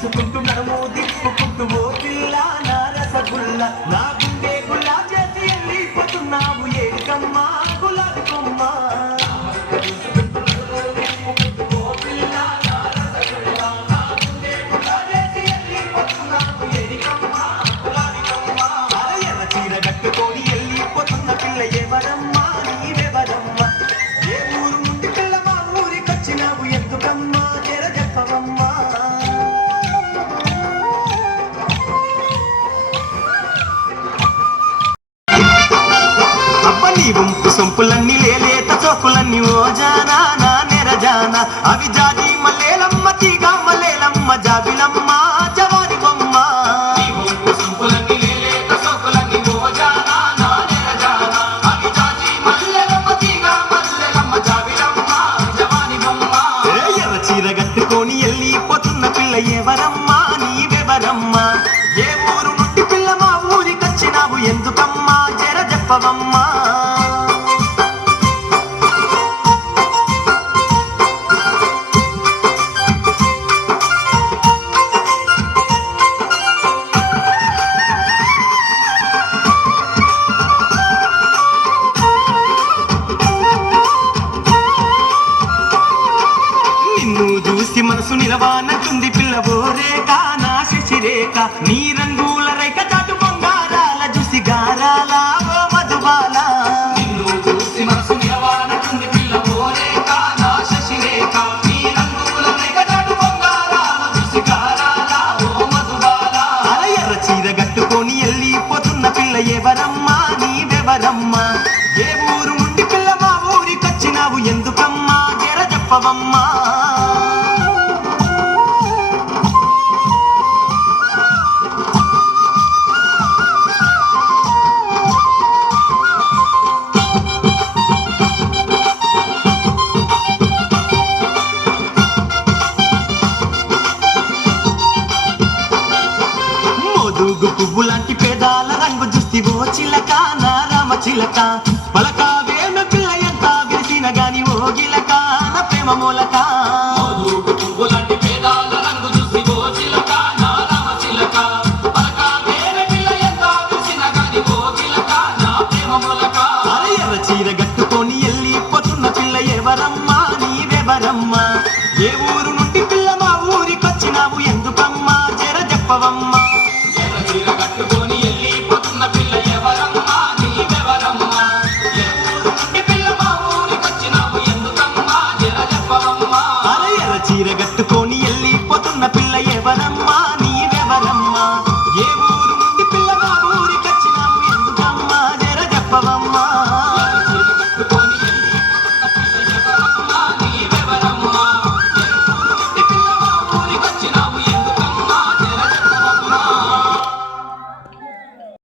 చూసుకుంటున్నాము దిప్పుకుంటూ ఓ పిల్ల నా రసగుల్ల నా గుండె గుల్లా చేసి వెళ్ళిపోతున్నావు ఏడికమ్మా గులాబీ కొమ్మ చీర కట్టుకొని వెళ్ళిపోతున్న పిల్ల ఎవరమ్మా నీవెవరమ్మా ఏ ఊరు నుండి పిల్ల మా ఊరికొచ్చినావు ఎందుకమ్మా జర చెప్పవమ్మా అబ్బ నీ వంపు సొంపులన్నీ లేలేత చోపులన్నీ ఓ జానా నా నెరజానా అవి జాజి మల్లేలమ్మ తీగ మల్లేలమ్మ జాబిలమ్మ జవాని బొమ్మ ఎవరమ్మా నీవెవరమ్మా ఏ ఊరు నుండి పిల్ల మా ఊరికొచ్చినావు ఎందుకమ్మా జర చెప్పవమ్మా మనసు నిలవానంటుంది పిల్లవో రేఖ నా శశిరేఖ నీ రంగుల రేఖ చాటు బంగారాల చూసి గారాల ఓ మధుబాల నిన్ను చూసి మనసు నిలవానంటుంది పిల్లవో రేఖ నా శశిరేఖ నీ రంగుల రేఖ చాటు బంగారాల చూసి గారాల ఓ మధుబాల అల ఎర్ర చీర కట్టుకొని వెళ్ళిపోతున్న పిల్ల ఎవరమ్మా నీవెవరమ్మా ఏ ఊరు నుండి పిల్ల మా ఊరికొచ్చినావు ఎందుకమ్మా జర చెప్పవమ్మా పువ్వు లాంటి పేదాల రంగు చూసి ఓ చిలక నా రామ చిలక పలక వేణు పిల్ల ఎంత విరిసిన గాని ఓ గిలక నా ప్రేమ మూలక పువ్వు లాంటి పేదాల రంగు చూసి ఓ చిలక నా రామ చిలక పలక వేణు పిల్ల ఎంత విరిసిన గాని ఓ గిలక నా ప్రేమ మూలక అరే ఎర్ర చీర కట్టుకొని వెళ్ళిపోతున్న పిల్ల ఎవరమ్మా నీవెవరమ్మా ఏ ఊరు నుండి పిల్ల మా ఊరికొచ్చినావు ఎందుకమ్మా జర చెప్పవమ్మా కట్టుకొని వెళ్ళిపోతున్న పిల్ల ఎవరమ్మా నీవెవరమ్మా ఏ ఊరు నుండి పిల్ల మా ఊరికొచ్చినావు ఎందుకమ్మా జర చెప్పవమ్మా అరే ఎర్ర చీర కట్టుకొని వెళ్ళిపోతున్న పిల్ల ఎవరమ్మా